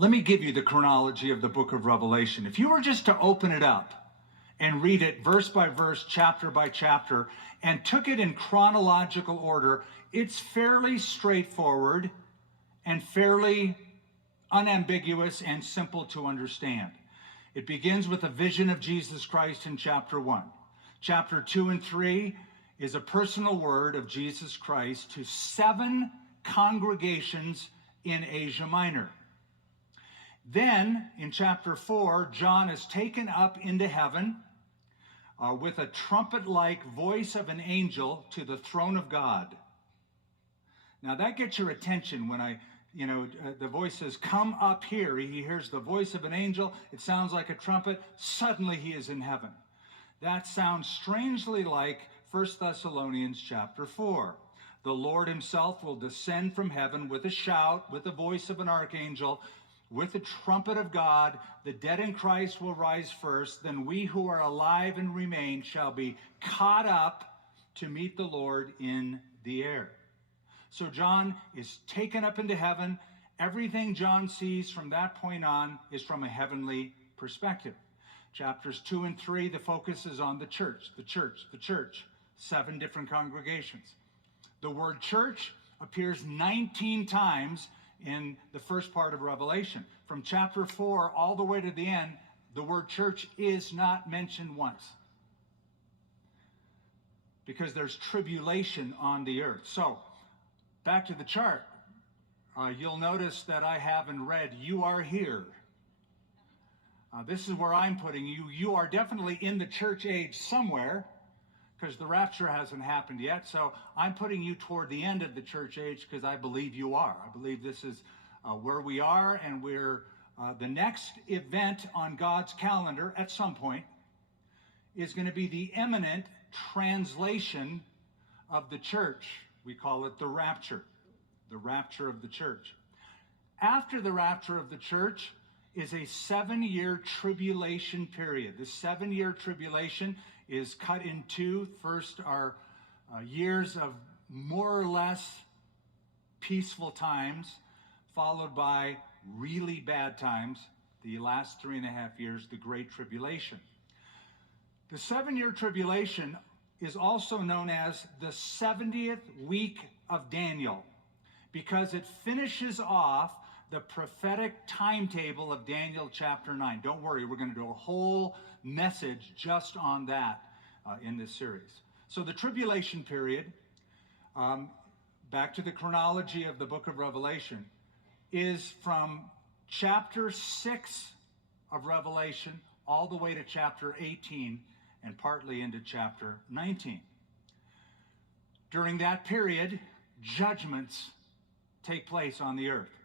Let me give you the chronology of the book of Revelation. If you were just to open it up and read it verse by verse, chapter by chapter, and took it in chronological order, it's fairly straightforward and fairly unambiguous and simple to understand. It begins with a vision of Jesus Christ in chapter 1. Chapter 2 and 3 is a personal word of Jesus Christ to 7 congregations in Asia Minor. Then, in chapter 4, John is taken up into heaven with a trumpet-like voice of an angel to the throne of God. Now, that gets your attention when the voice says, "Come up here." He hears the voice of an angel. It sounds like a trumpet. Suddenly, he is in heaven. That sounds strangely like 1 Thessalonians chapter 4. The Lord himself will descend from heaven with a shout, with the voice of an archangel, with the trumpet of God. The dead in Christ will rise first. Then we who are alive and remain shall be caught up to meet the Lord in the air. So John is taken up into heaven. Everything John sees from that point on is from a heavenly perspective. Chapters 2 and 3, the focus is on the church, the church, the church. 7 different congregations. The word church appears 19 times in the first part of Revelation. From chapter 4 all the way to the end, the word church is not mentioned once, because there's tribulation on the earth. So, back to the chart. You'll notice that I have in red, "You are here." This is where I'm putting you. You are definitely in the church age somewhere, because the rapture hasn't happened yet. So I'm putting you toward the end of the church age, because I believe you are. I believe this is where we are, and we're the next event on God's calendar at some point is going to be the imminent translation of the church. We call it the rapture of the church. After the rapture of the church is a 7-year tribulation period. The 7-year tribulation is cut in two. First are years of more or less peaceful times, followed by really bad times, the last 3.5 years, the Great Tribulation. The 7-year tribulation is also known as the 70th week of Daniel, because it finishes off the prophetic timetable of Daniel chapter 9. Don't worry, we're going to do a whole message just on that in this series. So the tribulation period, back to the chronology of the book of Revelation, is from chapter 6 of Revelation all the way to chapter 18 and partly into chapter 19. During that period, judgments take place on the earth.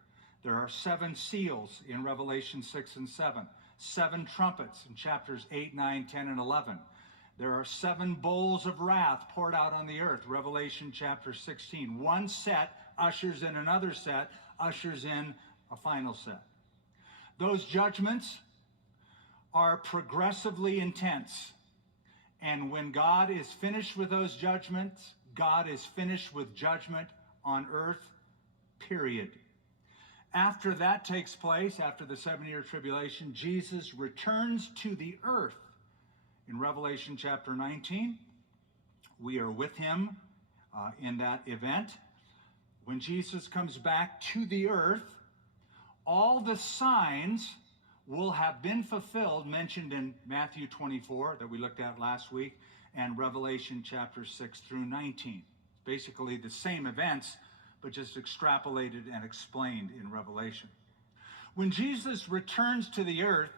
There are 7 seals in Revelation 6 and 7, 7 trumpets in chapters 8, 9, 10, and 11. There are 7 bowls of wrath poured out on the earth, Revelation chapter 16. One set ushers in another set, ushers in a final set. Those judgments are progressively intense. And when God is finished with those judgments, God is finished with judgment on earth, period. After that takes place, after the 7-year tribulation, Jesus returns to the earth. In Revelation chapter 19, we are with him in that event. When Jesus comes back to the earth, all the signs will have been fulfilled, mentioned in Matthew 24 that we looked at last week, and Revelation chapter 6 through 19. Basically the same events, but just extrapolated and explained in Revelation. When Jesus returns to the earth,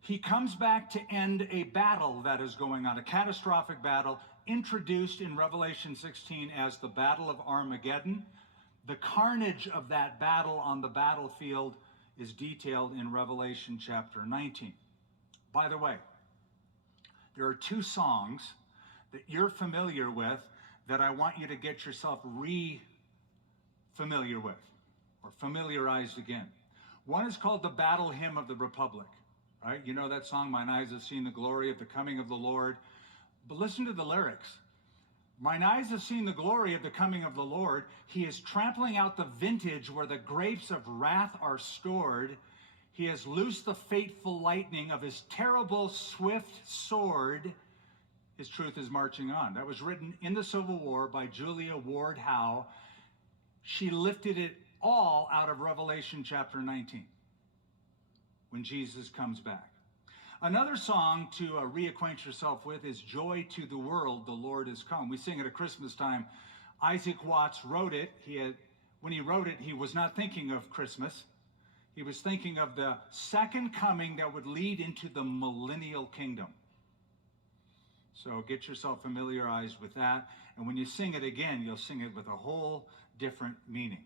he comes back to end a battle that is going on, a catastrophic battle introduced in Revelation 16 as the Battle of Armageddon. The carnage of that battle on the battlefield is detailed in Revelation chapter 19. By the way, there are 2 songs that you're familiar with that I want you to get yourself familiar with, or familiarized again. One is called the Battle Hymn of the Republic, right? You know that song, "Mine eyes have seen the glory of the coming of the Lord." But listen to the lyrics. Mine eyes have seen the glory of the coming of the Lord. He is trampling out the vintage where the grapes of wrath are stored. He has loosed the fateful lightning of his terrible swift sword. His truth is marching on. That was written in the Civil War by Julia Ward Howe. She lifted it all out of Revelation chapter 19 when Jesus comes back. Another song to reacquaint yourself with is Joy to the World, the Lord is Come. We sing it at Christmas time. Isaac Watts wrote it. When he wrote it, he was not thinking of Christmas. He was thinking of the second coming that would lead into the millennial kingdom. So get yourself familiarized with that. And when you sing it again, you'll sing it with a whole different meaning.